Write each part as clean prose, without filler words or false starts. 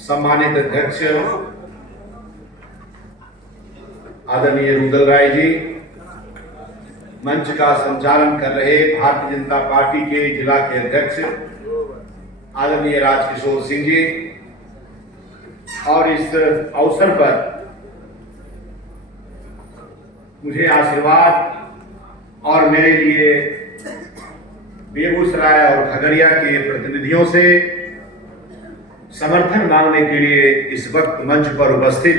सम्मानित अध्यक्ष आदरणीय रुदल राय जी, मंच का संचालन कर रहे भारतीय जनता पार्टी के जिला के अध्यक्ष आदरणीय राजकिशोर सिंह जी, और इस अवसर पर मुझे आशीर्वाद और मेरे लिए बेगूसराय और खगड़िया के प्रतिनिधियों से समर्थन मांगने के लिए इस वक्त मंच पर उपस्थित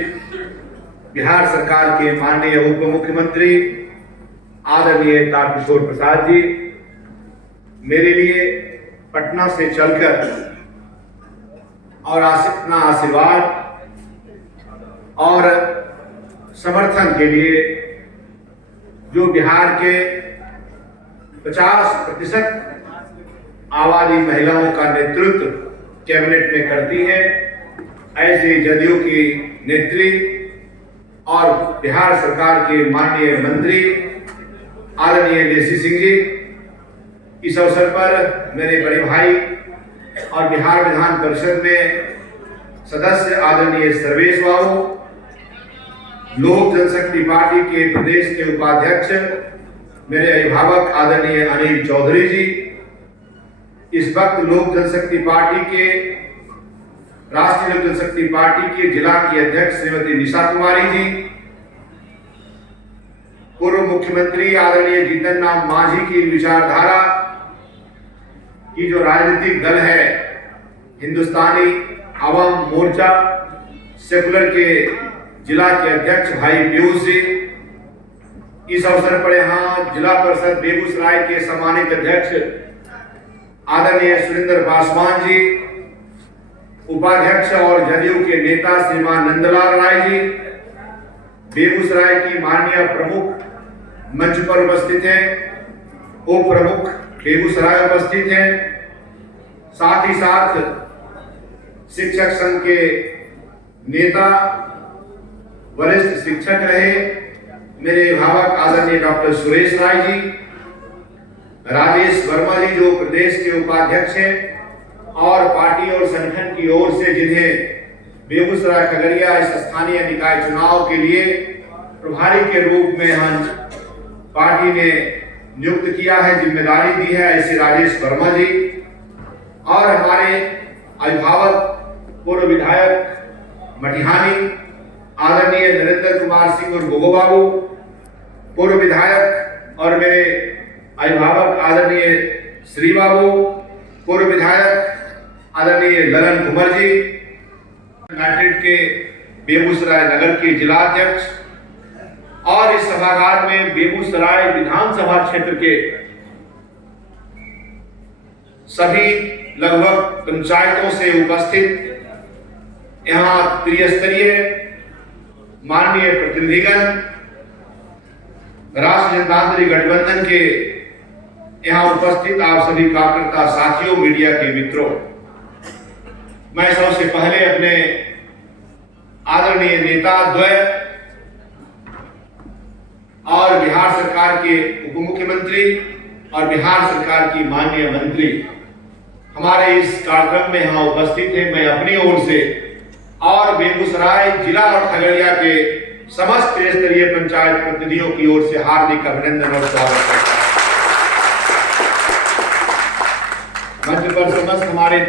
बिहार सरकार के माननीय उप मुख्यमंत्री आदरणीय तारकिशोर प्रसाद जी, मेरे लिए पटना से चलकर और अपना आशीर्वाद और समर्थन के लिए जो बिहार के 50% आबादी महिलाओं का नेतृत्व कैबिनेट में करती है, ऐसे जदयू की नेत्री और बिहार सरकार के माननीय मंत्री आदरणीय लेसी सिंह जी, इस अवसर पर मेरे बड़े भाई और बिहार विधान परिषद में सदस्य आदरणीय सर्वेश बाबू, लोक जनशक्ति पार्टी के प्रदेश के उपाध्यक्ष मेरे अभिभावक आदरणीय अनिल चौधरी जी, इस वक्त लोक जनशक्ति पार्टी के राष्ट्रीय लोक जनशक्ति पार्टी के जिला की अध्यक्ष श्रीमती निशा कुमारी जी, पूर्व मुख्यमंत्री आदरणीय जीतन राम मांझी की विचारधारा की जो राजनीतिक दल है हिंदुस्तानी आवाम मोर्चा सेकुलर के जिला के अध्यक्ष भाई पीयूष जी, इस अवसर पर यहाँ जिला परिषद बेगूसराय के सम्मानित अध्यक्ष आदरणीय सुरेंद्र पासवान जी, उपाध्यक्ष और जदयू के नेता श्रीमान नंदलाल राय जी, बेगूसराय की माननीय प्रमुख मंच पर उपस्थित हैं, उप प्रमुख बेगूसराय उपस्थित हैं, साथ ही साथ शिक्षक संघ के नेता वरिष्ठ शिक्षक रहे मेरे अभिभावक आदरणीय डॉक्टर सुरेश राय जी, राजेश वर्मा जी जो प्रदेश के उपाध्यक्ष हैं और पार्टी और संगठन की ओर से जिन्हें बेगूसराय खगड़िया इस स्थानीय निकाय चुनाव के लिए प्रभारी के रूप में हम पार्टी ने नियुक्त किया है, जिम्मेदारी दी है, ऐसे राजेश वर्मा जी, और हमारे अभिभावक पूर्व विधायक मटिहानी आदरणीय नरेंद्र कुमार सिंह और गोगो बाबू, पूर्व विधायक और मेरे अभिभावक आदरणीय श्री बाबू, पूर्व विधायक आदरणीय ललन कुमार जी, यूनाइटेड के बेगूसराय नगर के जिला अध्यक्ष, और इस सभागार में बेगूसराय विधानसभा क्षेत्र के सभी लगभग पंचायतों से उपस्थित यहाँ त्रिस्तरीय माननीय प्रतिनिधिगण, राष्ट्रीय जनतांत्रिक गठबंधन के यहाँ उपस्थित आप सभी कार्यकर्ता साथियों, मीडिया के मित्रों, मैं सबसे पहले अपने आदरणीय नेता द्वय और बिहार सरकार के उप मुख्यमंत्री और बिहार सरकार की माननीय मंत्री हमारे इस कार्यक्रम में यहाँ उपस्थित है, मैं अपनी ओर से और बेगूसराय जिला और खगड़िया के समस्त स्तरीय पंचायत प्रतिनिधियों की ओर से हार्दिक अभिनंदन और स्वागत करता हूं। मंच पर समस्त हमारे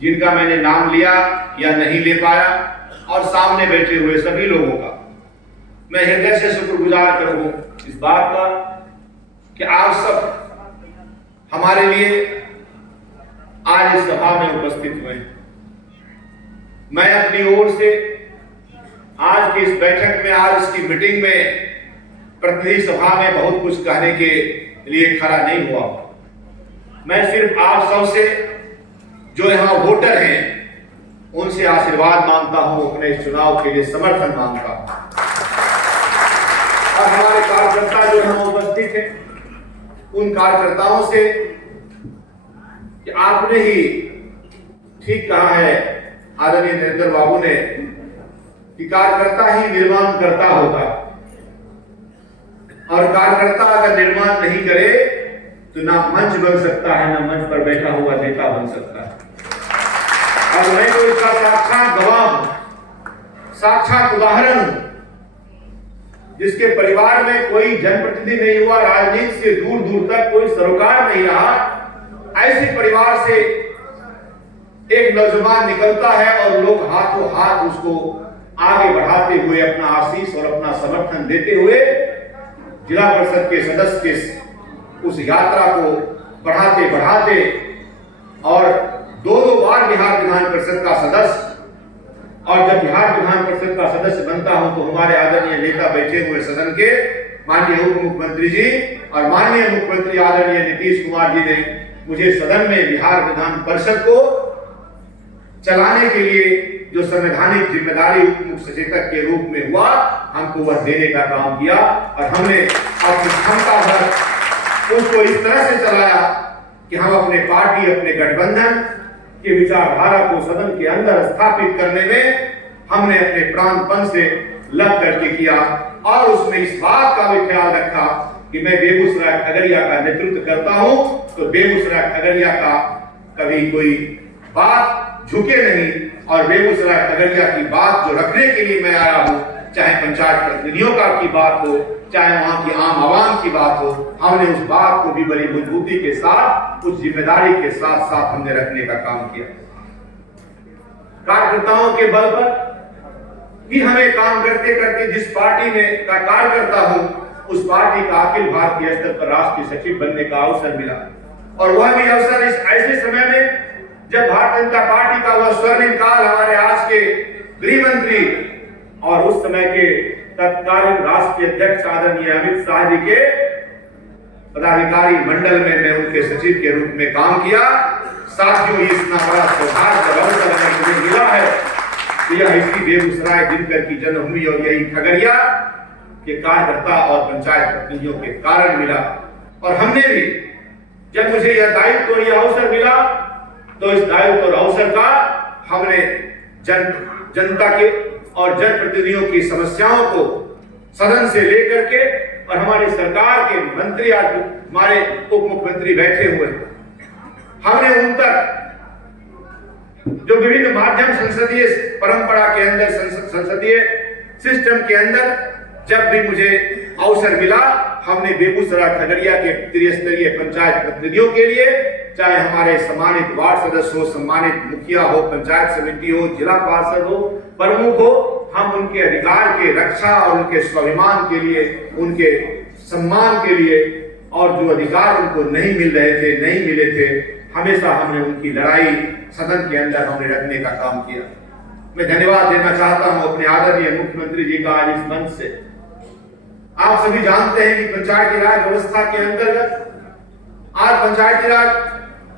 जिनका मैंने नाम लिया या नहीं ले पाया और सामने बैठे हुए सभी लोगों का मैं हृदय से शुक्रगुजार करूं इस बात का कि आप सब हमारे लिए आज इस सभा में उपस्थित हुए। मैं अपनी ओर से आज की इस बैठक में, आज इसकी मीटिंग में, प्रतिनिधि सभा में बहुत कुछ कहने के लिए खड़ा नहीं हुआ। मैं सिर्फ आप सबसे जो यहाँ वोटर हैं उनसे आशीर्वाद मांगता हूं, अपने चुनाव के लिए समर्थन मांगता हूं, और हमारे कार्यकर्ता जो यहाँ उपस्थित हैं उन कार्यकर्ताओं से कि आपने ही ठीक कहा है आदरणीय नरेंद्र बाबू ने कि कार्यकर्ता ही निर्माण करता होगा, और कार्यकर्ता अगर निर्माण नहीं करे तो ना मंच बन सकता है, ना मंच पर बैठा हुआ नेता बन सकता है। और मैं कोई उसका साक्षात गवाह हूं, साक्षात उदाहरण हूं, जिसके परिवार में कोई जनप्रतिनिधि नहीं हुआ, राजनीति से दूर दूर तक कोई सरोकार नहीं रहा। ऐसे परिवार से एक नौजवान निकलता है और लोग हाथों हाथ उसको आगे बढ़ाते हुए अपना आशीष और अपना समर्थन देते हुए जिला परिषद के सदस्य के उस यात्रा को बढ़ाते बढ़ाते और दो बार बिहार विधान परिषद का सदस्य, और जब बिहार विधान परिषद का सदस्य बनता हूं तो हमारे आदरणीय नेता बैठे हुए सदन के माननीय उप मुख्यमंत्री जी और माननीय मुख्यमंत्री आदरणीय नीतीश कुमार जी ने मुझे सदन में बिहार विधान परिषद को चलाने के लिए जो संवैधानिक जिम्मेदारी उप मुख्य सचेतक के रूप में हुआ, हमको वह देने का काम किया और हमने अपनी क्षमता भर उसको इस तरह से चलाया कि हम अपने पार्टी, अपने गठबंधन के विचारधारा को सदन के अंदर स्थापित करने में हमने अपने प्राणपण से लग करके किया और उसमें इस बात का भी ख्याल रखा कि मैं बेगूसराय खगड़िया का नेतृत्व करता हूं तो बेगूसराय खगड़िया का कभी कोई बात झुके नहीं और बेगूसराय खगड़िया की बात जो रखने के लिए मैं आया हूं, चाहे पंचायत प्रतिनिधियों का की बात हो, चाहे वहां की आम आवाम की बात हो, हमने उस बात को भी बड़ी मजबूती के साथ, उस जिम्मेदारी के साथ साथ हमने रखने का काम किया। कार्यकर्ताओं के बल पर ही हमें काम करते करते जिस पार्टी में का कार्य करता हूं, उस पार्टी का अखिल भारतीय स्तर पर राष्ट्रीय सचिव बनने का अवसर मिला और वह भी अवसर इस ऐसे समय में जब भारतीय जनता पार्टी का वह स्वर्णिम काल हमारे आज के गृह मंत्री और उस समय के तत्कालीन राष्ट्रीय अध्यक्ष आदरणीय अमित शाह जी के पदाधिकारी मंडल में मैं उनके सचिव के रूप में काम किया। साथियों, इतना बड़ा सौभाग्य अवसर हमें मिला है कि यह इसी बेगूसराय दिनकर की जन्मभूमि और यही खगड़िया के कार्यकर्ता और पंचायत प्रतिनिधियों के कारण मिला। और हमने भी जब मुझे यह दायित्व और यह अवसर मिला तो इस दायित्व और अवसर का हमने जनता के और जनप्रतिनिधियों की समस्याओं को सदन से लेकर के और हमारी सरकार के मंत्री आज हमारे उप मुख्यमंत्री बैठे हुए, हमने उन तक जो विभिन्न माध्यम संसदीय परंपरा के अंदर संसदीय सिस्टम के अंदर जब भी मुझे अवसर मिला, हमने बेगूसराय खगड़िया के त्रिस्तरीय पंचायत प्रतिनिधियों के लिए, चाहे हमारे सम्मानित वार्ड सदस्य हो, सम्मानित मुखिया हो, पंचायत समिति हो, जिला पार्षद हो, प्रमुख हो, हम उनके अधिकार के रक्षा और उनके स्वाभिमान के लिए, उनके सम्मान के लिए और जो अधिकार उनको नहीं मिल रहे थे, नहीं मिले थे, हमेशा हमने उनकी लड़ाई सदन के अंदर हमने रखने का काम किया। मैं धन्यवाद देना चाहता हूं अपने आदरणीय मुख्यमंत्री जी का आज इस मंच से। आप सभी जानते हैं कि पंचायती राज व्यवस्था के अंतर्गत आज पंचायती राज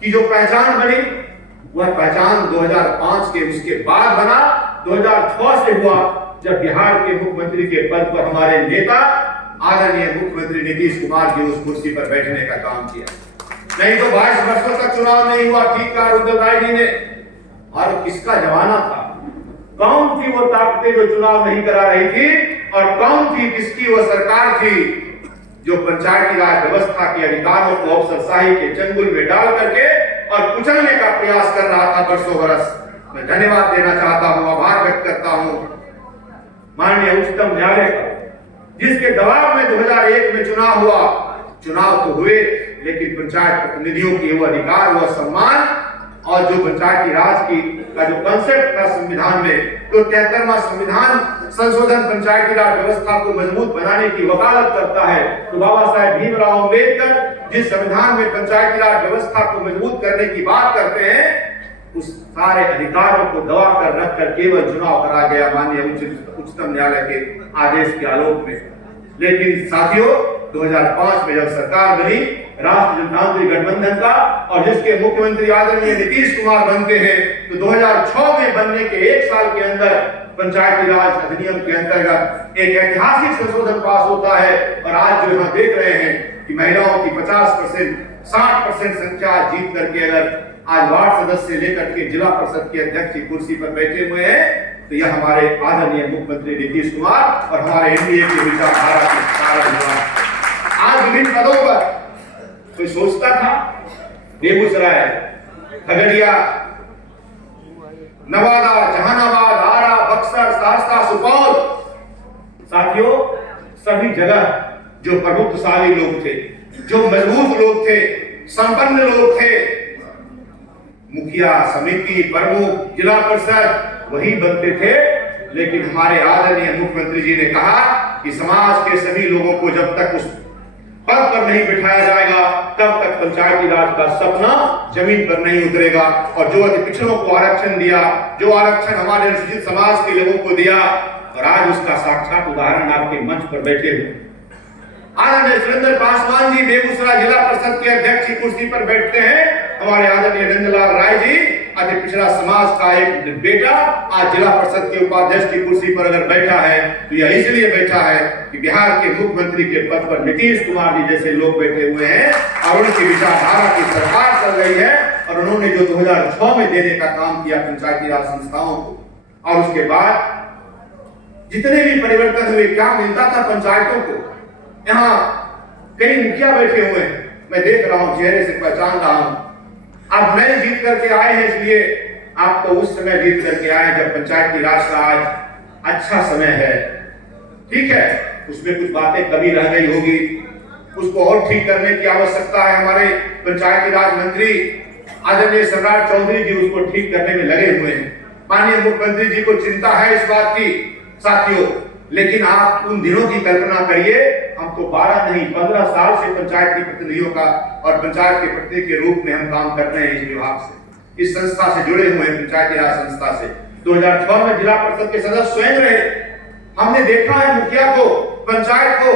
की जो पहचान बनी, वह पहचान 2005 के उसके बाद बना, 2006 से हुआ जब बिहार के मुख्यमंत्री के पद पर हमारे नेता आदरणीय मुख्यमंत्री नीतीश कुमार जी उस कुर्सी पर बैठने का काम किया। नहीं तो 22 वर्षों तक चुनाव नहीं हुआ, ठीक कहा उद्धव राय जी ने। और किसका जमाना था? कौन थी वो ताकतें जो चुनाव नहीं करा रही थी और कौन थी किसकी वो सरकार थी जो पंचायती राज व्यवस्था के अधिकारों को अफसरशाही के चंगुल में डाल करके और कुचलने का प्रयास कर रहा था वर्षों बरस। मैं धन्यवाद देना चाहता हूं, आभार व्यक्त करता हूं माननीय उच्चतम न्यायालय का, जिसके दबाव में 2001 में चुनाव हुआ। चुनाव तो हुए, लेकिन पंचायत प्रतिनिधियों की वो अधिकार, वो सम्मान और जो पंचायती राज की का जो कंसेप्ट था संविधान में, तो 73वां संविधान संशोधन पंचायती राज व्यवस्था को मजबूत बनाने की वकालत करता है। तो बाबा साहेब भीमराव अंबेडकर जिस संविधान में पंचायती राज व्यवस्था को मजबूत करने की बात करते हैं, उस सारे अधिकारों को दबा कर रखकर केवल चुनाव करा गया माननीय उच्चतम न्यायालय के आदेश के आलोक में। लेकिन साथियों, 2005 में जब सरकार बनी राष्ट्रीय जनतांत्रिक गठबंधन का और जिसके मुख्यमंत्री आदरणीय नीतीश कुमार बनते हैं, तो 2006 में बनने के 1 साल के अंदर पंचायती राज अधिनियम के अंतर्गत एक ऐतिहासिक संशोधन पास होता है। और आज जो हम देख रहे हैं कि महिलाओं की 50%, 60% संख्या जीत करके अगर आज वार्ड सदस्य से लेकर के जिला परिषद के अध्यक्ष की कुर्सी पर बैठे हुए हैं, तो यह हमारे आदरणीय मुख्यमंत्री नीतीश कुमार और हमारे एनडीए के विचारधारा के कारण हुआ। आज विभिन्न पदों पर कोई सोचता था बेगूसराय, खगड़िया नवादा, जहानाबाद, आरा, बक्सर, सहरसा, सुपौल। साथियों, सभी जगह जो प्रभुत्वशाली लोग थे, जो मजबूत लोग थे, संपन्न लोग थे, मुखिया, समिति, प्रमुख, जिला परिषद वही बनते थे। लेकिन हमारे आदरणीय मुख्यमंत्री जी ने कहा कि समाज के सभी लोगों को जब तक उस पद पर नहीं बिठाया जाएगा तब तक पंचायती राज का सपना जमीन पर नहीं उतरेगा। और जो अति पिछड़ों को आरक्षण दिया, जो आरक्षण हमारे अनुसूचित समाज के लोगों को दिया, और आज उसका साक्षात उदाहरण आपके मंच पर बैठे हुए आदरणीय सुरेंद्र पासवान जी बेगूसराय जिला परिषद के अध्यक्ष की कुर्सी पर बैठते हैं। हमारे आदरणीय नंदलाल राय जी अति पिछड़ा समाज का एक बेटा आज जिला परिषद के उपाध्यक्ष की कुर्सी पर अगर बैठा है तो यह इसलिए बैठा है कि बिहार के मुख्यमंत्री के पद पर नीतीश कुमार जी जैसे लोग बैठे हुए हैं और उनकी विचारधारा की सरकार चल रही है। और उन्होंने जो 2006 में देने का काम किया पंचायती राज संस्थाओं को, और उसके बाद जितने भी परिवर्तन हुए, क्या मिलता था पंचायतों को। यहाँ कई मुखिया बैठे हुए हैं, मैं देख रहा हूं, चेहरे से पहचान रहा हूं। आप नए जीत करके आए हैं, इसलिए आप तो उस समय जीत करके आए जब पंचायती राज का आज अच्छा समय है। ठीक है, उसमें कुछ बातें कभी रह गई होगी, उसको और ठीक करने की आवश्यकता है। हमारे पंचायती राज मंत्री आदरणीय सम्राट चौधरी जी उसको ठीक करने में लगे हुए हैं। माननीय मुख्यमंत्री जी को चिंता है इस बात की साथियों। लेकिन आप उन दिनों की कल्पना करिए, हम तो 12 नहीं 15 साल से पंचायत के प्रतिनिधियों का और पंचायत के प्रतिनिधि के रूप में हम काम कर रहे हैं। इस विभाग से, इस संस्था से जुड़े हुए हैं, पंचायती राज संस्था से। 2006 में जिला परिषद के सदस्य स्वयं रहे। हमने देखा है मुखिया को, पंचायत को,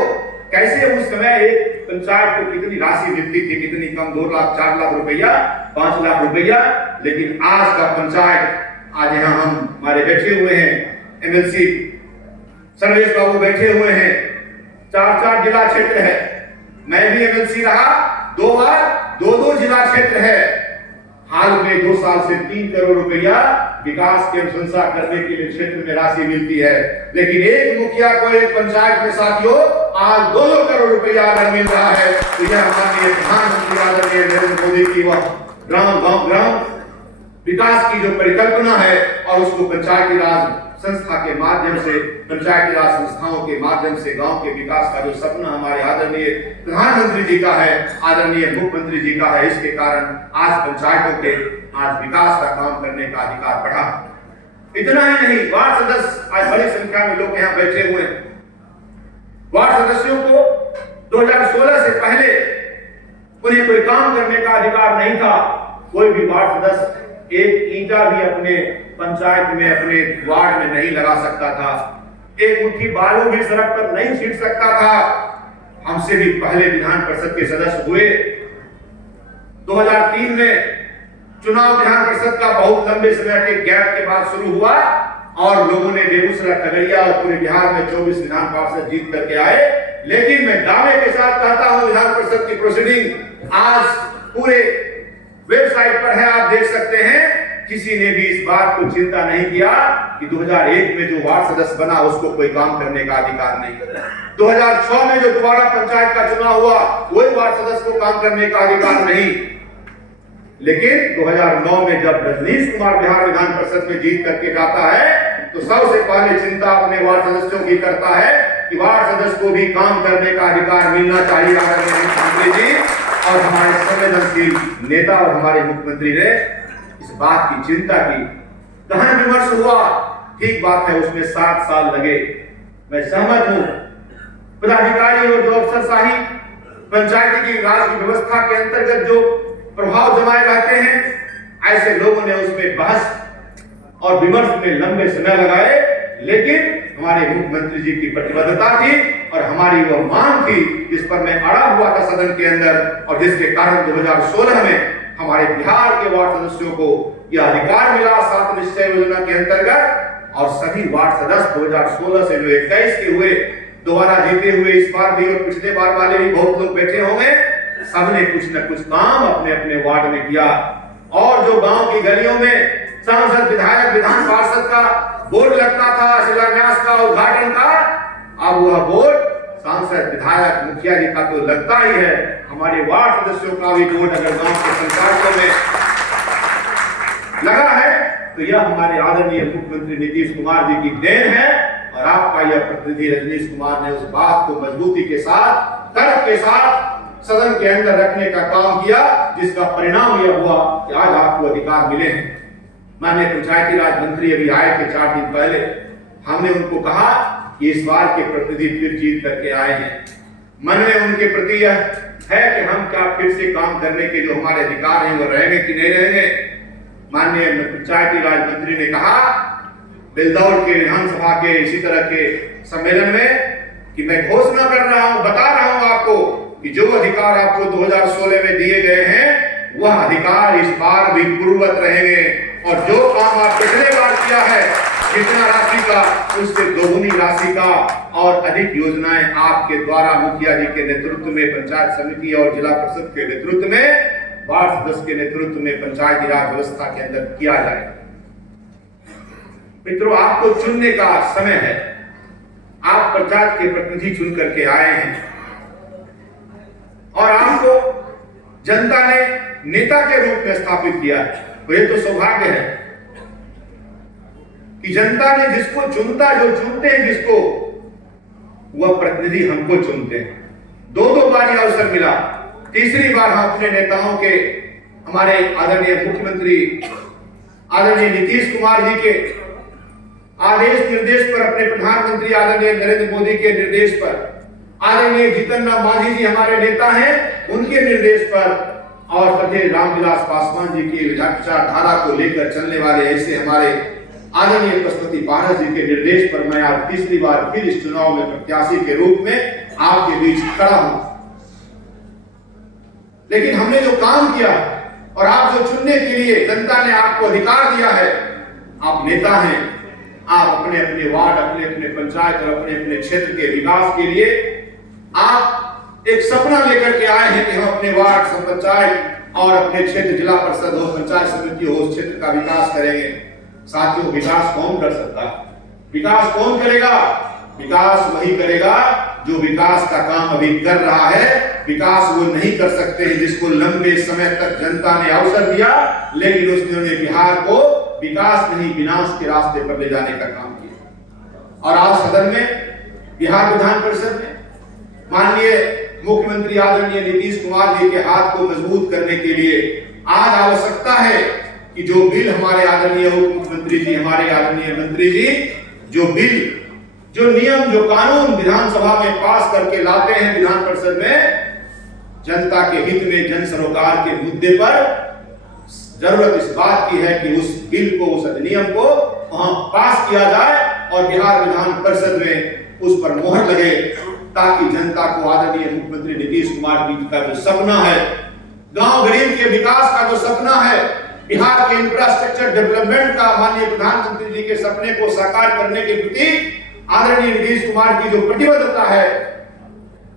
कैसे उस समय एक पंचायत को कितनी राशि मिलती थी, कितनी कम, 2 लाख 4 लाख रुपया, 5 लाख रुपया। लेकिन आज का पंचायत, आज यहाँ हम हमारे बैठे हुए हैं एमएलसी सर्वेश बाबू बैठे हुए हैं, 4 जिला क्षेत्र है। मैं भी एमएलसी रहा 2 बार, 2 जिला क्षेत्र है। हाल में 2 साल से 3 करोड़ रुपया विकास की अनुशंसा करने के लिए क्षेत्र में राशि मिलती है। लेकिन एक मुखिया को एक पंचायत में साथियों आज 2 करोड़ रुपया अगर मिल रहा है तो यह माननीय प्रधानमंत्री आदरणीय नरेंद्र मोदी की वह ग्राम विकास की जो परिकल्पना है और उसको पंचायती राज संस्था के माध्यम से, पंचायती राज संस्थाओं के माध्यम से गांव के विकास का जो सपना हमारे आदरणीय प्रधानमंत्री जी का है, आदरणीय मुख्यमंत्री जी का है, इसके कारण आज पंचायतों के आज विकास का काम करने का अधिकार बढ़ा। इतना ही नहीं, वार्ड सदस्य आज बड़ी संख्या में लोग यहाँ बैठे हुए हैं। वार्ड सदस्यों को 2016 से पहले उन्हें कोई काम करने का अधिकार नहीं था। कोई भी वार्ड सदस्य एक ईंटा भी अपने पंचायत में, अपने वार्ड में नहीं लगा सकता था। एक मुट्ठी बालू भी सड़क पर नहीं छीट सकता था। हमसे भी पहले विधान परिषद के सदस्य हुए। 2003 में चुनाव विधान परिषद का बहुत लंबे समय के गैप के बाद शुरू हुआ और लोगों ने बेगूसराय, खगड़िया और पूरे बिहार में 24 विधान पार्षद जीत करके आए। लेकिन मैं दावे के साथ कहता हूं, विधान परिषद की प्रोसीडिंग आज पूरे वेबसाइट पर है, आप देख सकते हैं। किसी ने भी इस बात को चिंता नहीं किया कि 2001 में जो वार्ड सदस्य बना उसको कोई काम करने का अधिकार नहीं। 2006 में जो दोबारा पंचायत का चुनाव हुआ वही वार्ड सदस्य को काम करने का अधिकार नहीं। लेकिन 2009 में जब रजनीश कुमार बिहार विधान परिषद में जीत करके जाता है तो सबसे पहले चिंता अपने वार्ड सदस्यों की करता है कि वार्ड सदस्य को भी काम करने का अधिकार मिलना चाहिए। मुख्यमंत्री जी और हमारे संवेदनशील नेता और हमारे मुख्यमंत्री ने इस बात की चिंता की, गहन विमर्श हुआ। ठीक बात है, उसमें 7 साल लगे, मैं सहमत हूं। पदाधिकारी और जो अफसरशाही पंचायती की राज की व्यवस्था के अंतर्गत जो प्रभाव जमाए रहते हैं, ऐसे लोगों ने उसमें बहस और विमर्श में लंबे समय लगाए। लेकिन हमारे मुख्यमंत्री जी की प्रतिबद्धता थी और हमारी वह मांग थी जिस पर मैं अड़ा हुआ था सदन के अंदर, और जिसके कारण 2016 में हमारे बिहार के वार्ड सदस्यों को यह अधिकार मिला 7 निश्चय योजना के अंतर्गत। और सभी वार्ड सदस्य 2016 से जो 21 के हुए, दोबारा जीते हुए इस बार भी और पिछले बार वाले भी बहुत लोग बैठे होंगे, सबने कुछ न कुछ काम अपने अपने वार्ड में किया। और जो गांव की गलियों में सांसद, विधायक, विधान पार्षद का बोर्ड लगता था, शिलान्यास का, उद्घाटन का, अब वह बोर्ड सांसद, विधायक, मुखिया जी का तो लगता ही है, हमारे वार्ड सदस्यों का भी बोर्ड अगर गांव के संचालकों में लगा है तो यह हमारे आदरणीय मुख्यमंत्री नीतीश कुमार जी की देन है और आपका यह प्रतिनिधि रजनीश कुमार ने उस बात को मजबूती के साथ, तर्क के साथ सदन के अंदर रखने का काम किया, जिसका परिणाम यह हुआ कि आज आपको अधिकार मिले हैं। माननीय पंचायती राज मंत्री अभी आए थे 4 दिन पहले, हमने उनको कहा कि इस बार के प्रतिनिधि फिर जीत करके आए हैं। मन में उनके प्रति यह है कि हम क्या फिर से काम करने के जो हमारे अधिकार हैं वो रहेंगे कि नहीं रहेंगे। माननीय पंचायती राज मंत्री ने कहा बिलदौर के विधानसभा के इसी तरह के सम्मेलन में कि मैं घोषणा कर रहा हूं, बता रहा हूं आपको कि जो अधिकार आपको 2016 में दिए गए हैं वह अधिकार इस बार भी पूर्ववत रहेंगे और जो काम आप पिछले बार किया है जितना राशि का उससे दोगुनी राशि का और अधिक योजनाएं आपके द्वारा मुखिया जी के नेतृत्व में, पंचायत समिति और जिला परिषद के नेतृत्व में, वार्ड सदस्य के नेतृत्व में पंचायती राज व्यवस्था के अंदर किया जाएगा। मित्रों, आपको चुनने का समय है। आप पंचायत के प्रतिनिधि चुन करके आए हैं और आपको जनता ने नेता के रूप में स्थापित किया है। तो ये तो सौभाग्य है कि जनता ने जिसको चुनता, जो चुनते हैं जिसको, वह प्रतिनिधि हमको चुनते हैं। 2 बार यह अवसर मिला, तीसरी बार हम अपने नेताओं के, हमारे आदरणीय मुख्यमंत्री आदरणीय नीतीश कुमार जी के आदेश निर्देश पर, अपने प्रधानमंत्री आदरणीय नरेंद्र मोदी के निर्देश पर, आदरणीय जीतन राम मांझी जी हमारे नेता हैं, उनके निर्देश पर और सदैव रामविलास पासवान जी की विचारधारा को लेकर चलने वाले ऐसे हमारे आदरणीय पशुपति पारस जी के निर्देश पर मैं आज तीसरी बार फिर इस चुनाव में प्रत्याशी के रूप में आपके बीच खड़ा हूं। लेकिन हमने जो काम किया और आप जो चुनने के लिए जनता ने आपको अधिकार दिया है, आप नेता हैं, आप अपने अपने वार्ड, अपने अपने पंचायत और अपने अपने क्षेत्र के विकास के लिए आप एक सपना लेकर के आए हैं कि हम अपने वार्ड, पंचायत और अपने क्षेत्र, जिला परिषद हो, पंचायत समिति हो, उस क्षेत्र का विकास करेंगे। साथियों, विकास कौन कर सकता है? विकास कौन करेगा? विकास वही करेगा जो विकास का काम अभी कर रहा है। विकास वो नहीं कर सकते हैं जिसको लंबे समय तक जनता ने अवसर दिया, लेकिन उसने बिहार को विकास नहीं विनाश के रास्ते पर ले जाने का काम किया। और आज सदन में, बिहार विधान परिषद में माननीय मुख्यमंत्री आदरणीय नीतीश कुमार जी के हाथ को मजबूत करने के लिए आज आवश्यकता है कि जो बिल हमारे आदरणीय मुख्यमंत्री जी, हमारे आदरणीय मंत्री जी जो बिल, जो नियम, जो कानून विधानसभा में पास करके लाते हैं विधान परिषद में, जनता के हित में, जन सरोकार के मुद्दे पर जरूरत इस बात की है कि उस बिल को, उस अधिनियम को वहां पास किया जाए और बिहार विधान परिषद में उस पर मोहर लगे, ताकि जनता को आदरणीय मुख्यमंत्री नीतीश कुमार जी का जो सपना है, गांव गरीब के विकास का जो सपना है, बिहार के इंफ्रास्ट्रक्चर डेवलपमेंट का, माननीय प्रधानमंत्री जी के सपने को साकार करने के प्रति आदरणीय नीतीश कुमार की जो प्रतिबद्धता है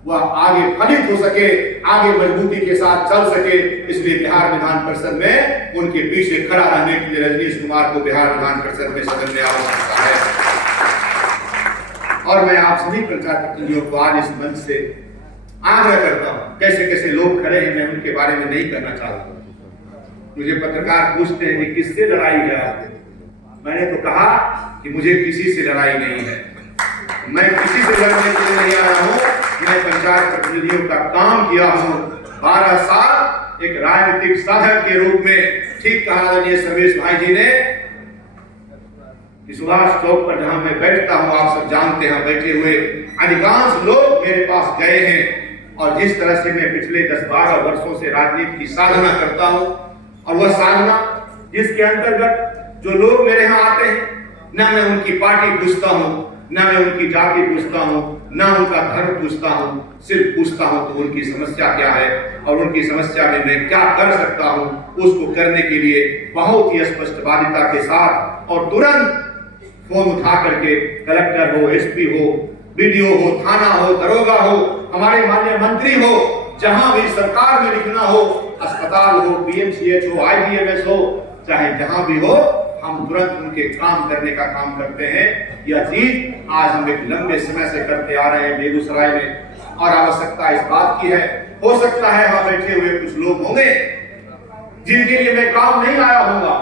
वह आगे फलित हो सके, आगे मजबूती के साथ चल सके। इसलिए बिहार विधान परिषद में उनके पीछे खड़ा रहने के लिए रजनीश कुमार को बिहार विधान परिषद में सदन में आवश्यकता है। और मैं आप सभी पंचायत प्रतिनिधियों को आज इस मंच से आग्रह करता हूं, कैसे कैसे लोग खड़े हैं, मैं उनके बारे में नहीं करना चाहता। मुझे पत्रकार पूछते हैं कि किससे लड़ाई है आपको? मैंने तो कहा कि मुझे किसी से लड़ाई नहीं है, मैं किसी से लड़ने के लिए नहीं आया हूं। मैं पंचायत प्रतिनिधियों का काम किया हूं 12 साल एक राजनीतिक साधक के रूप में। ठीक कहा आदरणीय सर्वेश भाई जी ने कि सुभाष चौक पर जहां मैं बैठता हूं, आप सब जानते हैं, बैठे हुए अधिकांश लोग मेरे पास गए हैं और जिस तरह से मैं पिछले 10-12 वर्षों से राजनीति की साधना करता हूं, और वह साधना जिसके अंतर्गत जो लोग मेरे यहाँ आते हैं, न मैं उनकी पार्टी पूछता हूँ, न मैं उनकी जाति पूछता हूँ, न उनका धर्म पूछता हूँ, सिर्फ पूछता हूँ तो उनकी समस्या क्या है और उनकी समस्या में मैं क्या कर सकता हूँ, उसको करने के लिए बहुत ही स्पष्टवादिता के साथ और तुरंत फोन उठा करके कलेक्टर हो, एसपी हो, बीडीओ हो, थाना हो, दरोगा हो, हमारे माननीय मंत्री हो, जहां भी सरकार में लिखना हो, अस्पताल हो, पीएमसीएच हो, आईजीएमएस हो, चाहे जहां भी हो, हम तुरंत उनके काम करने का काम करते हैं। यह चीज आज हम एक लंबे समय से करते आ रहे हैं बेगूसराय में और आवश्यकता इस बात की है। हो सकता है वहां बैठे हुए कुछ लोग होंगे जिनके लिए मैं काम नहीं आया होगा,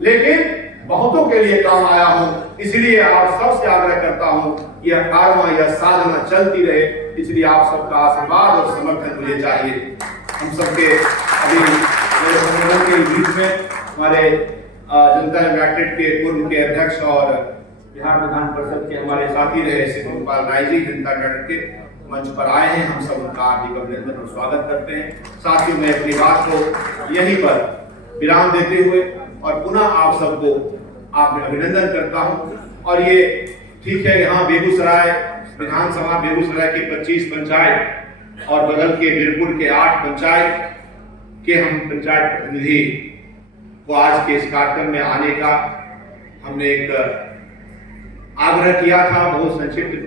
लेकिन बहुतों के लिए काम आया हूं। इसलिए आप सबसे आग्रह करता हूं कि यह कारवां, यह साधना चलती रहे। इसलिए आप सबका आशीर्वाद और समर्थन मुझे चाहिए। हम सबके अभी सम्मेलन के बीच में हमारे जनता यूनाइटेड के पूर्व के अध्यक्ष और बिहार विधान परिषद के हमारे साथी रहे श्री गोपाल राय जी जनता यूनाइटेड के मंच पर आए हैं। हम सब उनका हार्दिक अभिनंदन और स्वागत करते हैं। साथियों, मैं अपनी बात को यहीं पर विराम देते हुए और पुनः आप सबको आपने अभिनंदन करता हूं। और ये ठीक है, यहाँ बेगूसराय विधानसभा, बेगूसराय के 25 पंचायत और बगल के बीरपुर के 8 पंचायत के हम पंचायत प्रतिनिधि को आज के इस कार्यक्रम में आने का हमने एक आग्रह किया था, बहुत संक्षिप्त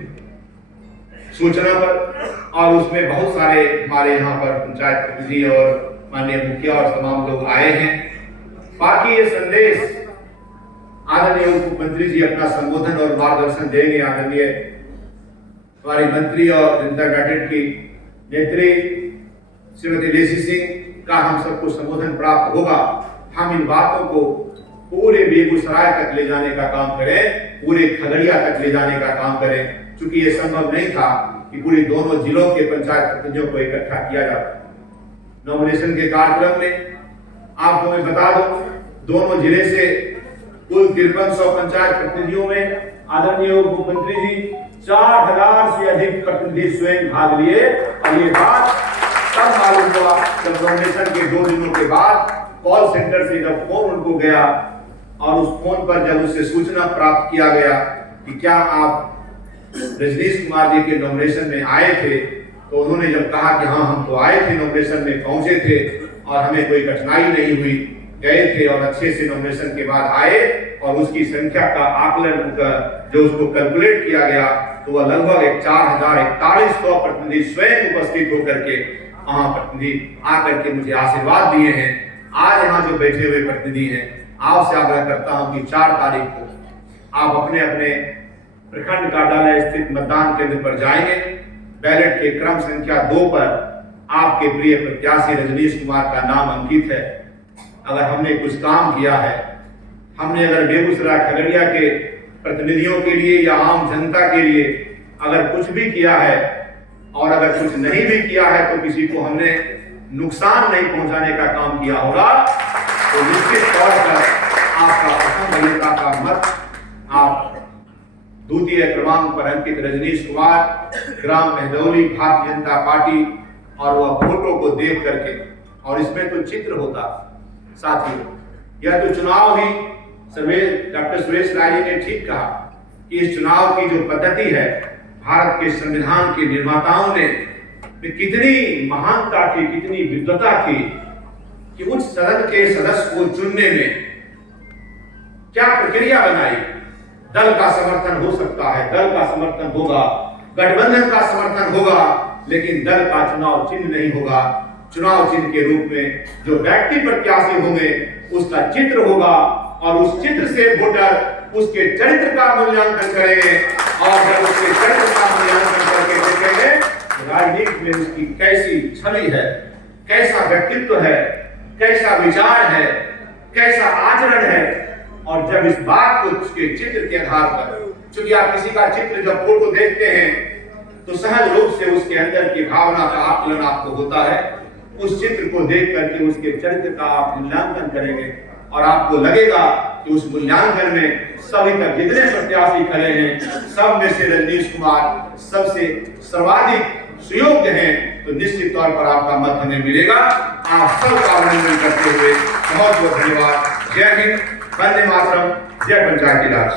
सूचना पर, और उसमें बहुत सारे हमारे यहाँ पर पंचायत प्रतिनिधि और माननीय मुखिया और तमाम लोग आए हैं। बाकी ये संदेश आदरणीय उप मुख्यमंत्री जी अपना संबोधन और मार्गदर्शन देंगे। आदरणीय हमारी मंत्री और जनता यूनाइटेड की नेत्री श्रीमती लेसी सिंह का हम सबको संबोधन प्राप्त होगा। हम इन बातों को पूरे बेगूसराय तक ले जाने का काम करें, पूरे खगड़िया तक ले जाने का काम करें, क्योंकि ये संभव नहीं था कि पूरी दोनों जिलों के पंचायत प्रतिनिधियों को इकट्ठा किया जाता। नॉमिनेशन के कार्यक्रम में आपको मैं बता दूं, दोनों जिले से कुल 5300 पंचायत प्रतिनिधियों में आदरणीय उप मुख्यमंत्री जी 4000 से अधिक प्रतिनिधि स्वयं भाग लिए। और ये बात तब मालूम हुआ जब नॉमिनेशन के 2 दिनों के बाद कॉल सेंटर से जब फोन उनको गया और उस फोन पर जब उससे सूचना प्राप्त किया गया कि क्या आप रजनीश कुमार जी के नॉमिनेशन में आए थे, तो उन्होंने जब कहा कि हाँ हम तो आए थे, नॉमिनेशन में पहुंचे थे और हमें कोई कठिनाई नहीं हुई, गए थे और अच्छे से नॉमिनेशन के बाद आए, और उसकी संख्या का आकलन जो उसको कैलकुलेट किया गया तो वह लगभग 4041 प्रतिनिधि स्वयं उपस्थित होकर के वहां प्रतिनिधि आकर के मुझे आशीर्वाद दिए हैं। आज यहाँ जो बैठे हुए प्रतिनिधि हैं, आपसे आग्रह करता हूं कि 4 तारीख को आप अपने अपने प्रखंड कार्यालय स्थित मतदान केंद्र पर जाएंगे। बैलेट के क्रम संख्या 2 पर आपके प्रिय प्रत्याशी रजनीश कुमार का नाम अंकित है। अगर हमने कुछ काम किया है, हमने अगर बेगूसराय खगड़िया के प्रतिनिधियों के लिए या आम जनता के लिए अगर कुछ भी किया है और अगर कुछ नहीं भी किया है तो किसी को हमने नुकसान नहीं पहुंचाने का काम किया होगा, तो निश्चित तौर पर आपका प्रथम वरीयता का मत आप द्वितीय क्रमांक पर अंकित रजनीश कुमार, ग्राम मेहदौली, भारतीय जनता पार्टी, और वह फोटो को देख करके, और इसमें तो चित्र होता साथियों, यह तो चुनाव ही डॉक्टर सुरेश राय जी ने ठीक कहा कि इस चुनाव की जो पद्धति है, भारत के संविधान के निर्माताओं ने कितनी महानता थी, कितनी विद्वता थी कि उच्च सदन के सदस्य को चुनने में क्या प्रक्रिया बनाई। दल का समर्थन हो सकता है, दल का समर्थन होगा, गठबंधन का समर्थन होगा, लेकिन दल का चुनाव चिन्ह नहीं होगा। चुनाव चिन्ह के रूप में जो व्यक्ति प्रत्याशी होंगे उसका चित्र होगा, और उस चित्र से वोटर उसके चरित्र का मूल्यांकन करेंगे, और जब उसके चरित्र का मूल्यांकन करके देखेंगे राजनीति में उसकी कैसी छवि है, कैसा व्यक्तित्व है, कैसा विचार है, कैसा आचरण है। और जब इस बात को उसके चित्र के आधार पर, चूंकि आप किसी का चित्र जब फोटो देखते हैं तो सहज रूप से उसके अंदर की भावना का आकलन आपको होता है। उस चित्र को देख करके उसके चरित्र का आप मूल्यांकन करेंगे, और आपको लगेगा कि उस मूल्यांकन में सभी तक जितने प्रत्याशी खड़े हैं, सब में से रजनीश कुमार सबसे सर्वाधिक सुयोग्य हैं, तो निश्चित तौर पर आपका मत हमें मिलेगा। आप सबका अभिनंदन करते हुए बहुत बहुत धन्यवाद। जय हिंद, वंदे मातरम, जय पंचायती राज।